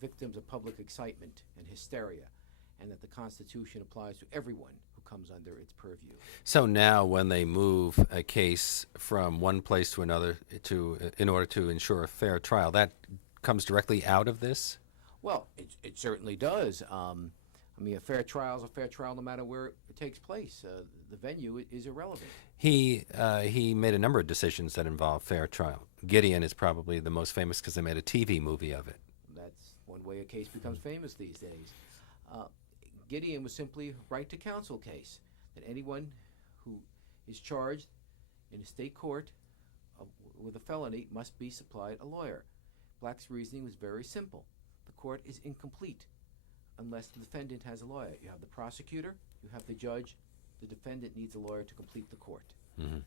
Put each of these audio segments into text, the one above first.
victims of public excitement and hysteria, and that the Constitution applies to everyone who comes under its purview. So now, when they move a case from one place to another in order to ensure a fair trial, that comes directly out of this? Well, it certainly does. A fair trial is a fair trial no matter where it takes place. The venue is irrelevant. He made a number of decisions that involve fair trial. Gideon is probably the most famous because they made a TV movie of it. That's one way a case becomes famous these days. Gideon was simply a right to counsel case, that anyone who is charged in a state court with a felony must be supplied a lawyer. Black's reasoning was very simple. The court is incomplete unless the defendant has a lawyer. You have the prosecutor, you have the judge, the defendant needs a lawyer to complete the court. Mm-hmm.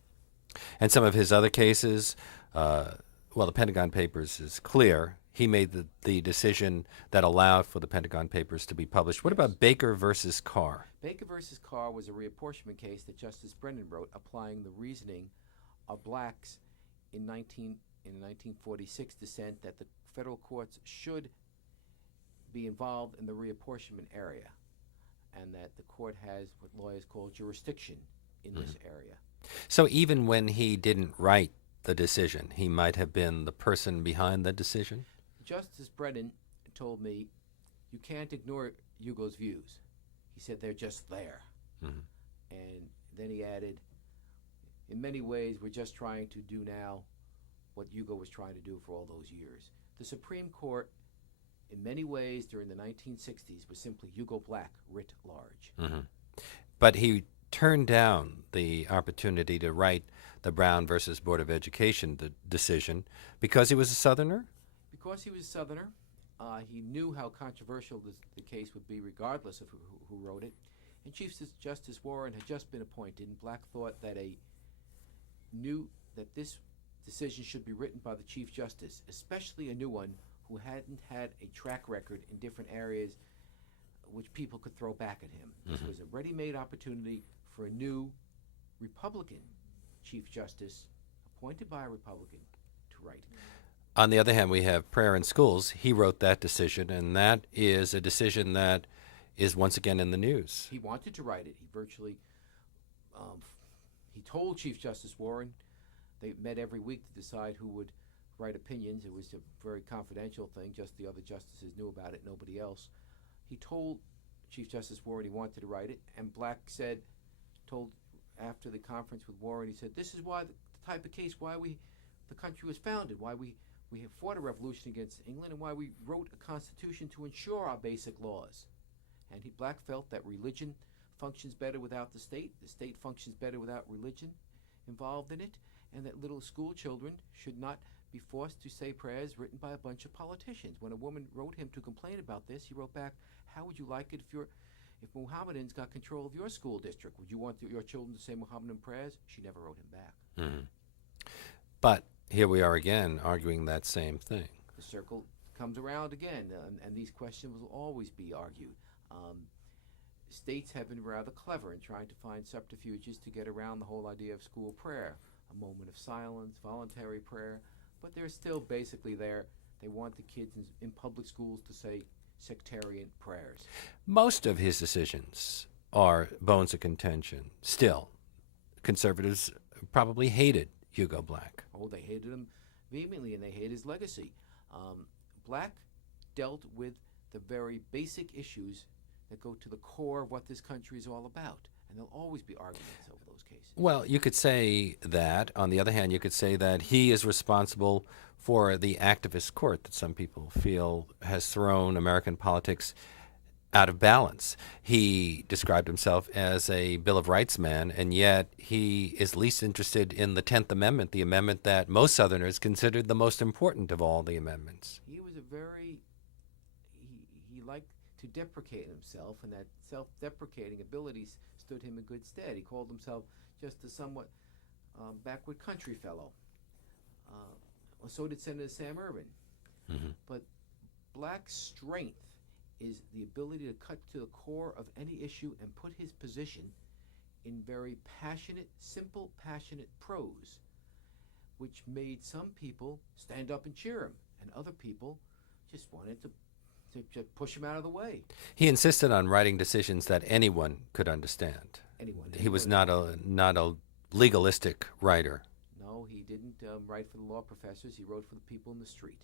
And some of his other cases, the Pentagon Papers is clear. He made the decision that allowed for the Pentagon Papers to be published. What about Baker versus Carr? Baker versus Carr was a reapportionment case that Justice Brennan wrote, applying the reasoning of blacks in 1946 dissent that the federal courts should be involved in the reapportionment area, and that the court has what lawyers call jurisdiction in this area. So even when he didn't write the decision, he might have been the person behind the decision? Justice Brennan told me, you can't ignore Hugo's views. He said they're just there. Mm-hmm. And then he added, in many ways, we're just trying to do now what Hugo was trying to do for all those years. The Supreme Court, in many ways, during the 1960s, was simply Hugo Black writ large. Mm-hmm. But he turned down the opportunity to write the Brown versus Board of Education decision because he was a Southerner? Because he was a Southerner, he knew how controversial the case would be regardless of who wrote it. And Chief Justice Warren had just been appointed, and Black thought that knew that this decision should be written by the Chief Justice, especially a new one who hadn't had a track record in different areas which people could throw back at him. Mm-hmm. This was a ready-made opportunity for a new Republican Chief Justice, appointed by a Republican, to write. On the other hand, we have Prayer in Schools. He wrote that decision, and that is a decision that is once again in the news. He wanted to write it. He virtually, he told Chief Justice Warren, they met every week to decide who would write opinions. It was a very confidential thing. Just the other justices knew about it, nobody else. He told Chief Justice Warren he wanted to write it, and Black told after the conference with Warren, he said, this is why the type of case, why the country was founded, why we have fought a revolution against England, and why we wrote a constitution to ensure our basic laws. And Black felt that religion functions better without the state functions better without religion involved in it, and that little school children should not be forced to say prayers written by a bunch of politicians. When a woman wrote him to complain about this, he wrote back, how would you like it if Mohammedans got control of your school district? Would you want your children to say Mohammedan prayers? She never wrote him back. Mm-hmm. But here we are again arguing that same thing. The circle comes around again, and these questions will always be argued. States have been rather clever in trying to find subterfuges to get around the whole idea of school prayer, a moment of silence, voluntary prayer, but they're still basically there. They want the kids in public schools to say sectarian prayers. Most of his decisions are bones of contention. Still, conservatives probably hated Hugo Black. Oh, they hated him vehemently, and they hate his legacy. Black dealt with the very basic issues that go to the core of what this country is all about, and there'll always be arguments over those cases. Well, you could say that. On the other hand, you could say that he is responsible for the activist court that some people feel has thrown American politics out of balance. He described himself as a Bill of Rights man, and yet he is least interested in the 10th Amendment, the amendment that most Southerners considered the most important of all the amendments. He was he liked to deprecate himself, and that self-deprecating ability stood him in good stead. He called himself just a somewhat backward country fellow. So did Senator Sam Ervin. Mm-hmm. But Black's strength is the ability to cut to the core of any issue and put his position in very simple, passionate prose, which made some people stand up and cheer him, and other people just wanted to to push him out of the way. He insisted on writing decisions that anyone could understand. Anyone. He was not a legalistic writer. No, he didn't write for the law professors. He wrote for the people in the street.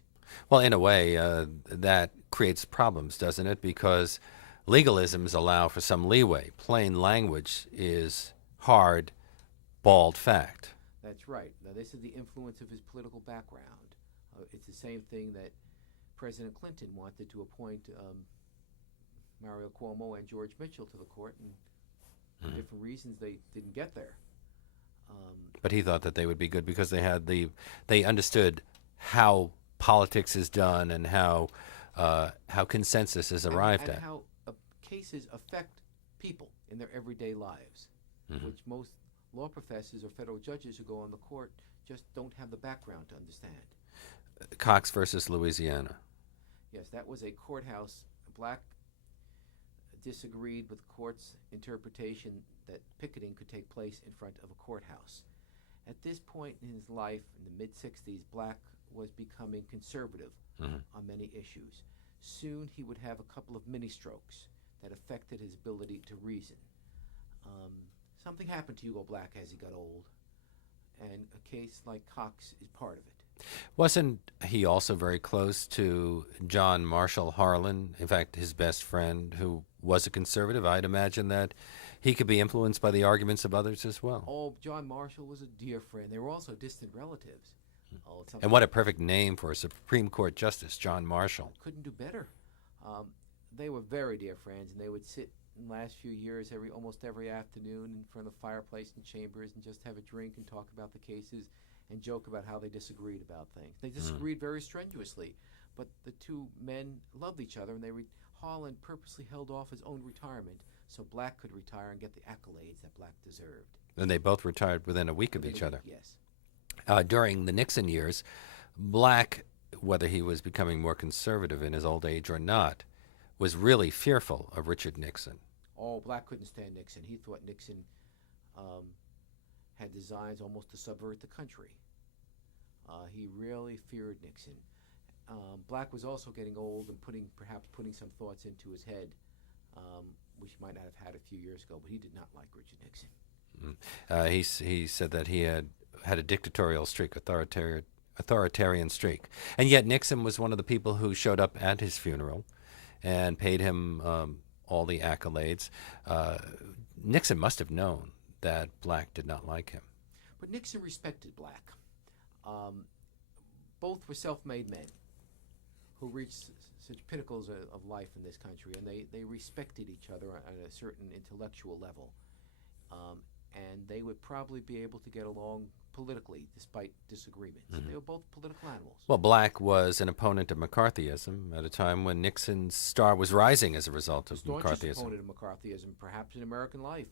Well, in a way, that creates problems, doesn't it? Because legalisms allow for some leeway. Plain language is hard, bald fact. That's right. Now, this is the influence of his political background. It's the same thing that President Clinton wanted to appoint Mario Cuomo and George Mitchell to the court, and for different reasons they didn't get there. But he thought that they would be good because they understood how politics is done and how consensus is arrived and at. how cases affect people in their everyday lives, which most law professors or federal judges who go on the court just don't have the background to understand. Cox versus Louisiana. Yes, that was a courthouse. Black disagreed with the court's interpretation that picketing could take place in front of a courthouse. At this point in his life, in the mid-60s, Black was becoming conservative on many issues. Soon he would have a couple of mini-strokes that affected his ability to reason. Something happened to Hugo Black as he got old, and a case like Cox is part of it. Wasn't he also very close to John Marshall Harlan, in fact, his best friend, who was a conservative? I'd imagine that he could be influenced by the arguments of others as well. Oh, John Marshall was a dear friend. They were also distant relatives. And what a perfect name for a Supreme Court Justice, John Marshall. Couldn't do better. They were very dear friends, and they would sit in the last few years almost every afternoon in front of the fireplace in chambers and just have a drink and talk about the cases and joke about how they disagreed about things. They disagreed very strenuously, but the two men loved each other, and Harlan purposely held off his own retirement so Black could retire and get the accolades that Black deserved. And they both retired within a week of each other. Yes. During the Nixon years, Black, whether he was becoming more conservative in his old age or not, was really fearful of Richard Nixon. Oh, Black couldn't stand Nixon. He thought Nixon had designs almost to subvert the country. He really feared Nixon. Black was also getting old and perhaps putting some thoughts into his head, which he might not have had a few years ago, but he did not like Richard Nixon. He said that he had a dictatorial streak, authoritarian streak. And yet Nixon was one of the people who showed up at his funeral and paid him all the accolades. Nixon must have known that Black did not like him. But Nixon respected Black. Both were self-made men who reached such pinnacles of life in this country, and they respected each other on a certain intellectual level. And they would probably be able to get along politically despite disagreements. They were both political animals. Well, Black was an opponent of McCarthyism at a time when Nixon's star was rising as a result of Staunchest McCarthyism. opponent of McCarthyism, perhaps in American life.